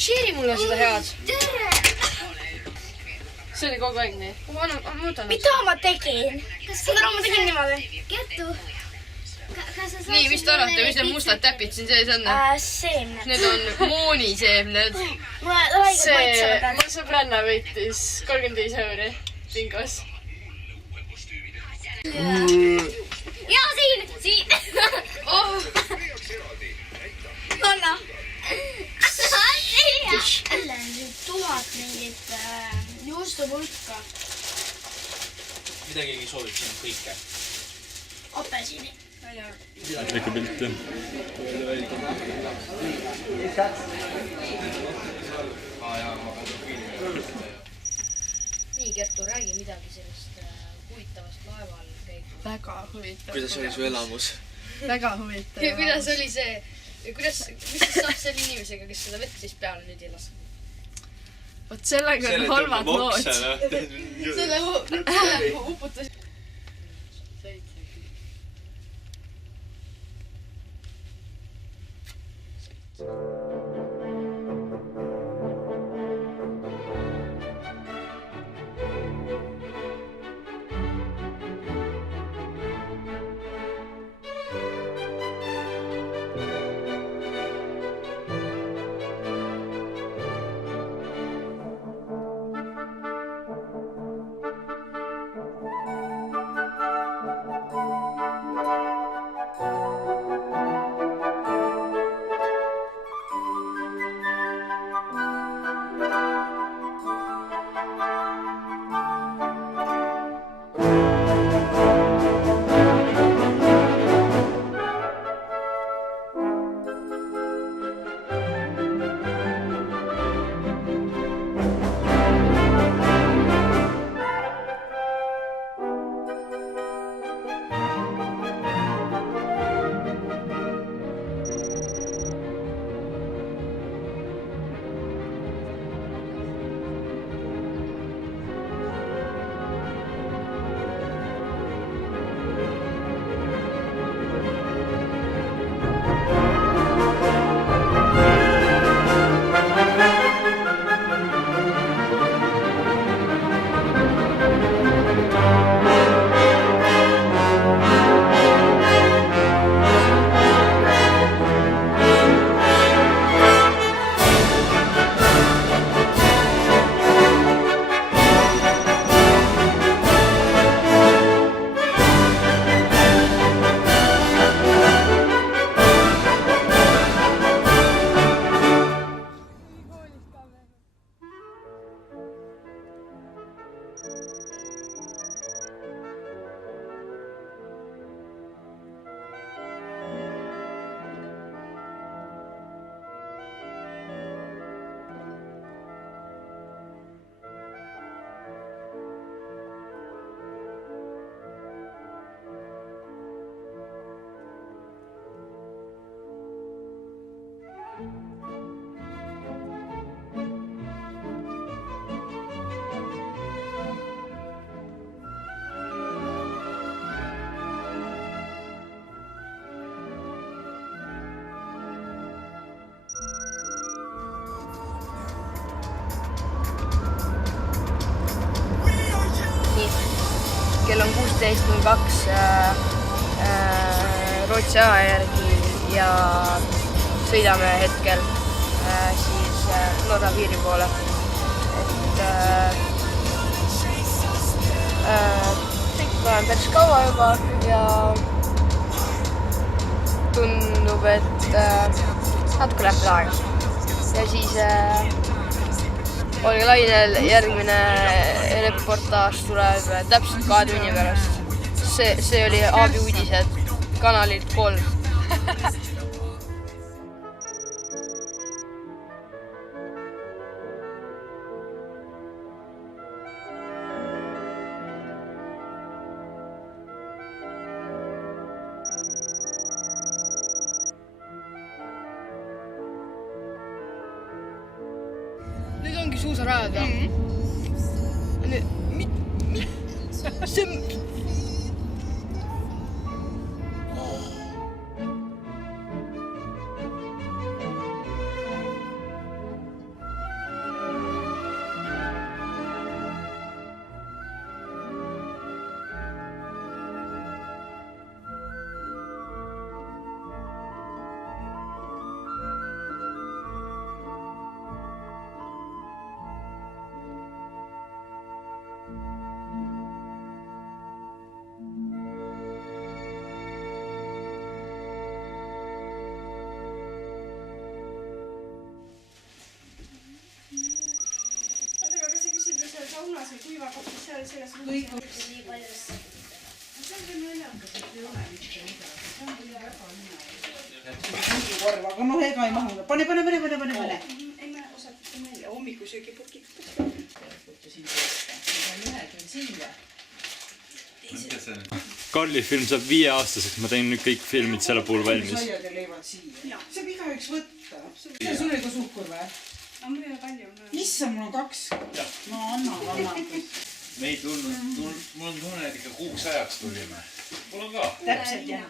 Share'i mulle seda head. Tere! See oli kogu aeg nii. Mida ma tegin? Seda ma tegin niimoodi. Kettu. Nii, mis te arvate, mis need mustad täpid siin sees on? Seemned. Need on mooniseemned. Mul sõbranna võitis 35 € bingos. Jaa, siin! Anna! Jälle on 1000 mingit juustupulka. Mida keegi soovib siin kõike? Apelsini. Väike pilt, jah. Nii, Kertu, räägi midagi sellest huvitavast laeval käigu. Väga huvitav. Kuidas oli su elamus? Väga huvitav. Ja kuidas oli see, mis siis saab selle inimesega, kes seda vett siis peale nüüd ei lase? Vot sellega on halvad lood. Selle uputas. Kell on 16.02 Rootsi aja järgi ja sõidame hetkel siis Norra piiri poole. Olen päris kaua juba ja tundub, et natuke läheb aega. Ja siis Olge Lainel järgmine reportaaž tuleb täpselt 2 tunni pärast. See oli Aabi uudised kanalilt 3. Nüüd ongi suusarajad, jah? See on... Aga noh, ega ei mahu. Pane. Ei mä osaa tätä meille. Hommikusöökin putki. Karli film saab 5-aastaseks, ma teen nüüd kõik filmid selle puhul valmis. Saiad ja leivad siia. Saab igaüks võtta. Sul oli ka suhkur või? Mul ei ole palju. Issa, mul on 2. No anna. Me ei tulnud, mul on tunne, et ikka kuuks ajaks tulime. Mul on ka. Täpselt jah.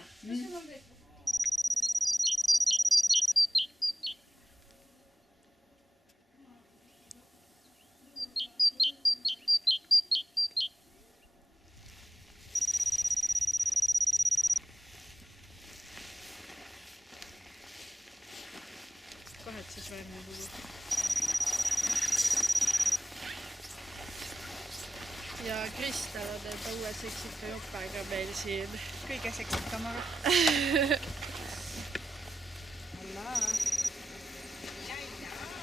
Kahetsusväärne lugu. Ja Kristel on enda uue seksika jopega meil siin. Kõige seksikamaga.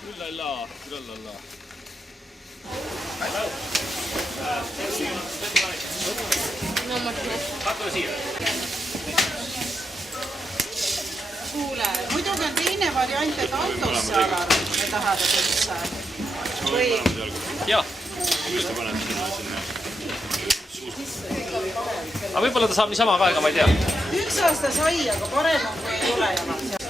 Trallala. No mõtlen. Kuule, muidugi on teine variant, et autosse alati me tahavad üldse. Või... Jah, just paneb sinna. Aga võib-olla ta saab niisama ka, ega ma ei tea. 1 aasta sai, aga parem on, kui ei ole enam seal.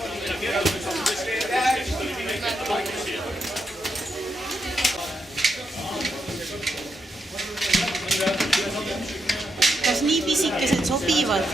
Kas nii pisikesed sobivad?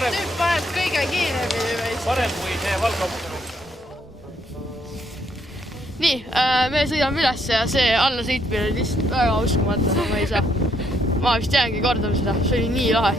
Nüüd paned kõige kiiremini või? Parem kui see valgauku. Nii, me sõidame üles ja see alla sõitmine oli lihtsalt väga uskumata, ma ei saa. Ma vist jäängi kordama seda, see oli nii lahe.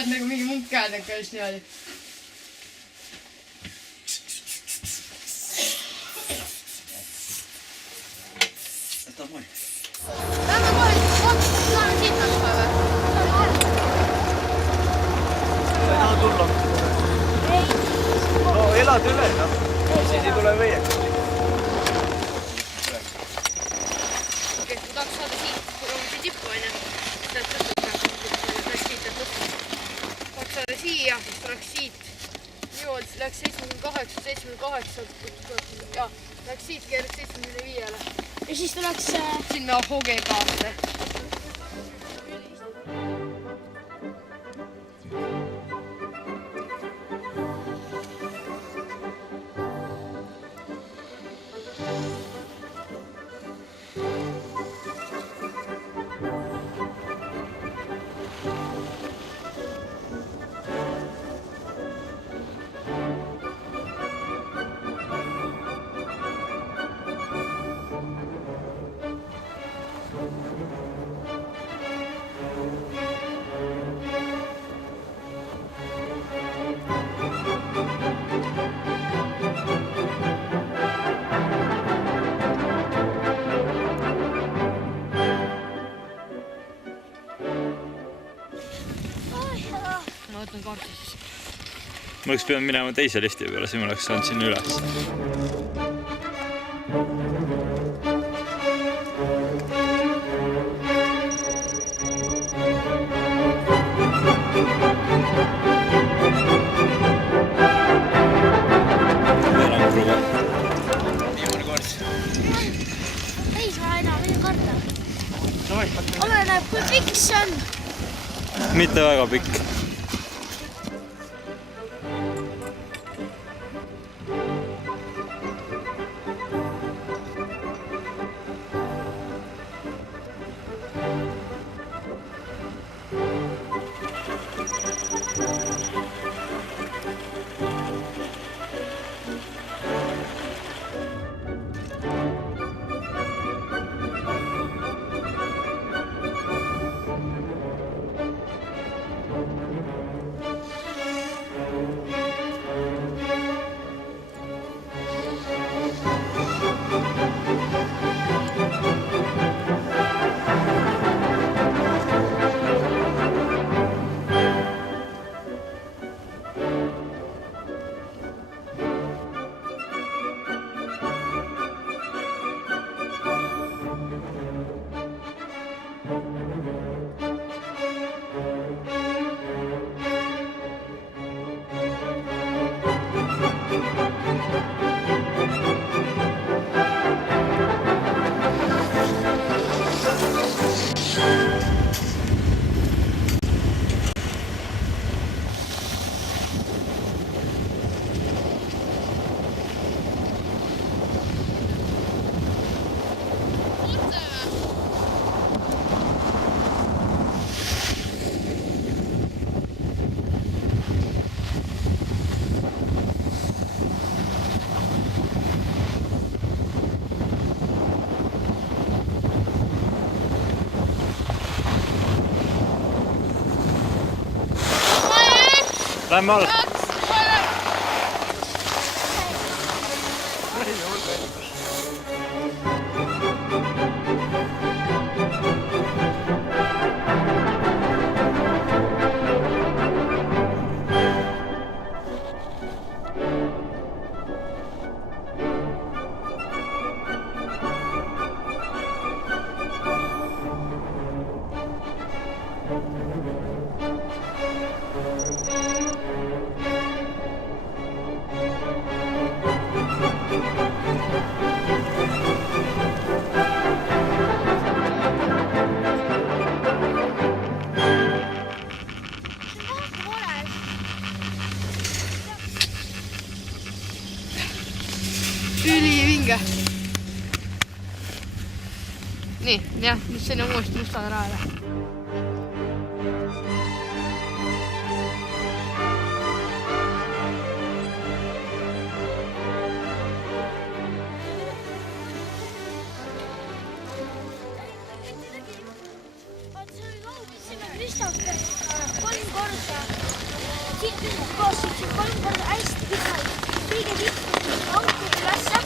oled nagu mingi munk käed ka just niimoodi. Võta moi. Lähme kohe, lähme siit lasma või? Sa ei taha tulla? No elad üle, noh. Siis ei tule meie. Okei, ma tahaks saada siit roomisi tippu, aine. Seda tõstuta. Läks siit, et tõstuta. Tahaks saada siia, siis tuleks siit. Niimoodi, läks 78, ja läks siit keeris 75-le. Ja siis tuleks... Sinna HG-kaasse. Ma võtan kaarti siis. Ma oleks pidanud minema teise lifti peale, siis ma oleks saanud sinna üles. Viimane kord. Ei saa enam veel karta. Oleneb, kui pikk see on. Mitte väga pikk. Lähme alla. Ülivinge. Nii, jah, nüüd sinna uuesti mustale rajale. Sinna Kristoff 3 korda. Koos zit je 3 korda hästi pikalt. Kõige tippu auto ülesse.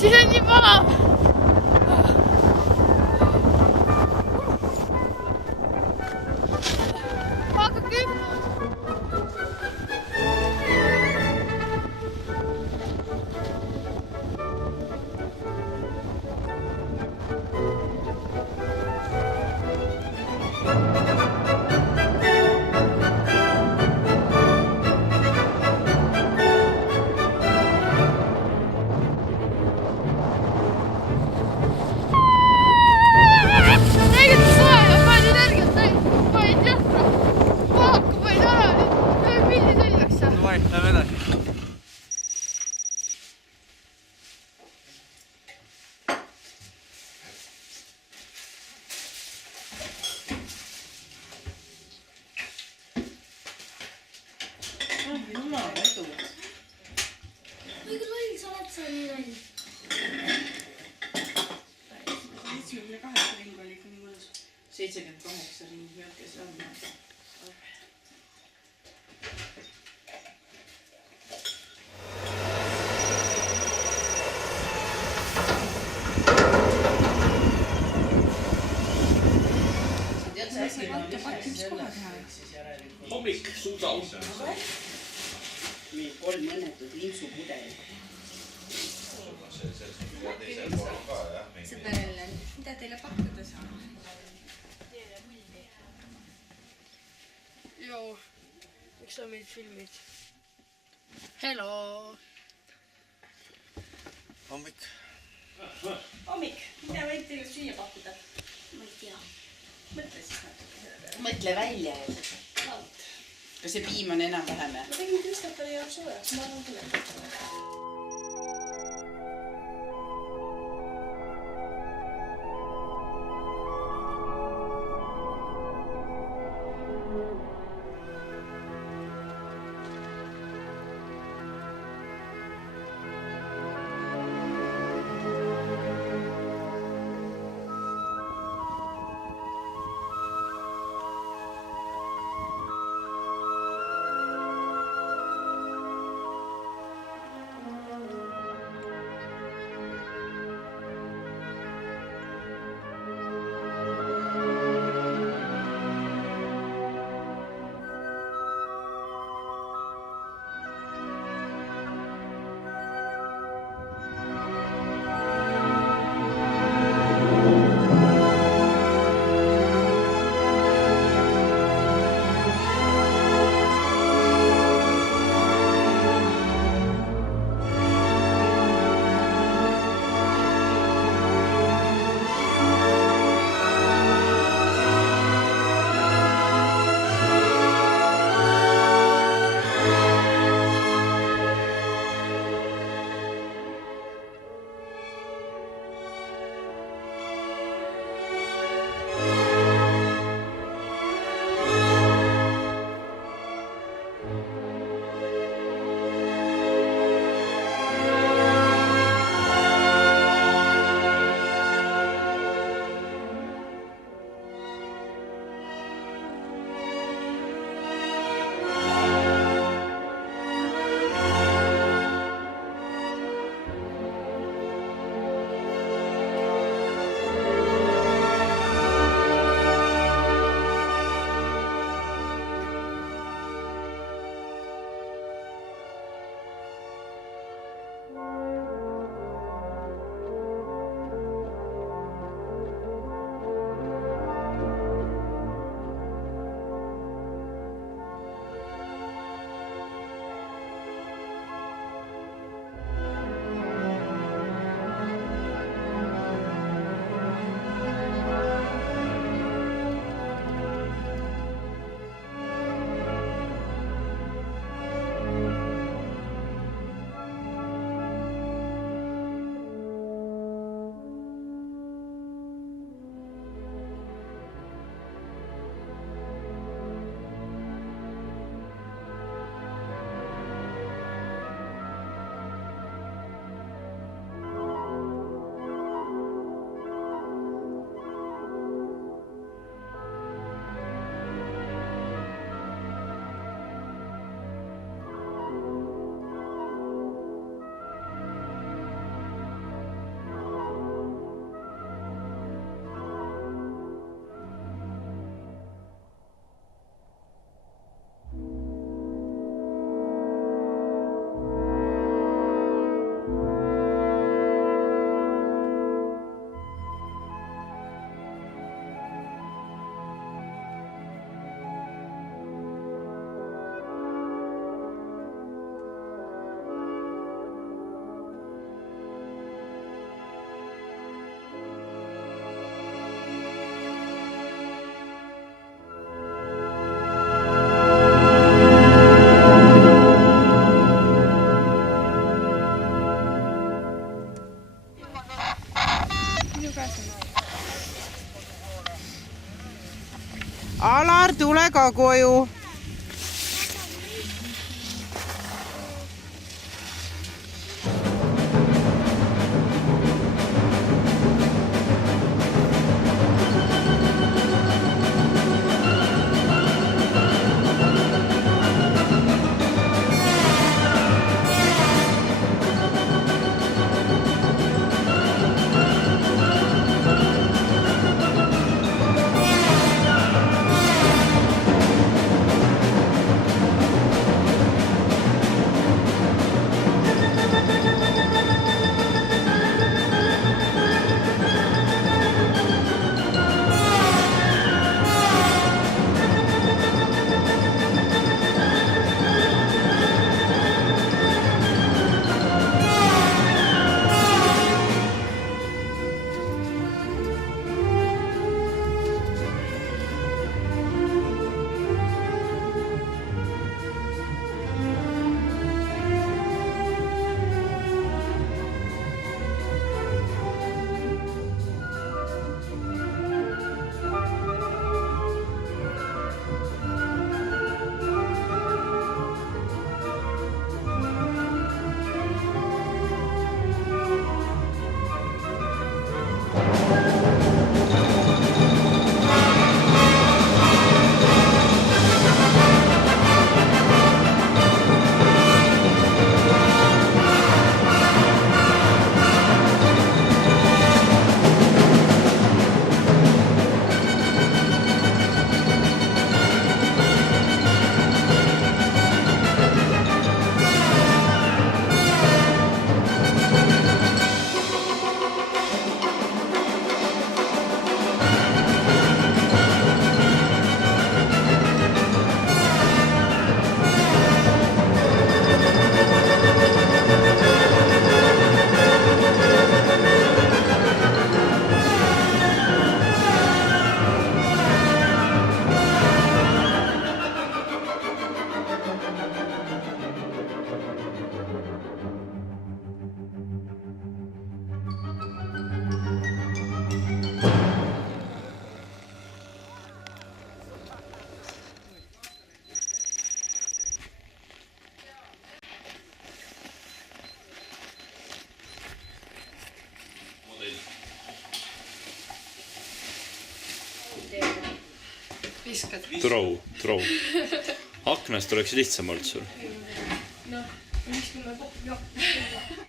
Siis on nii palav. Hakka kümme. Kui loll sa oled seal nii loll? 78 ring oli ikka nii mõnus. 78 ring, milline see on? Hommik suudab. Nii 3 õnnetut limpsupudelit. Sõberale, mida teile pakkuda saan? Joo, miks sa meid filmid? Hello! Hommik. Hommik, mida võid teile süüa pakkuda? Ma ei tea. Mõtle siis natuke. Mõtle välja. Kas see piim on enam-vähem? Ma tegin Kristoferi jaoks soojaks, ma arvan küll. ka koju. Trou. Aknast oleks lihtsam olnud sul. Noh, miks kui ma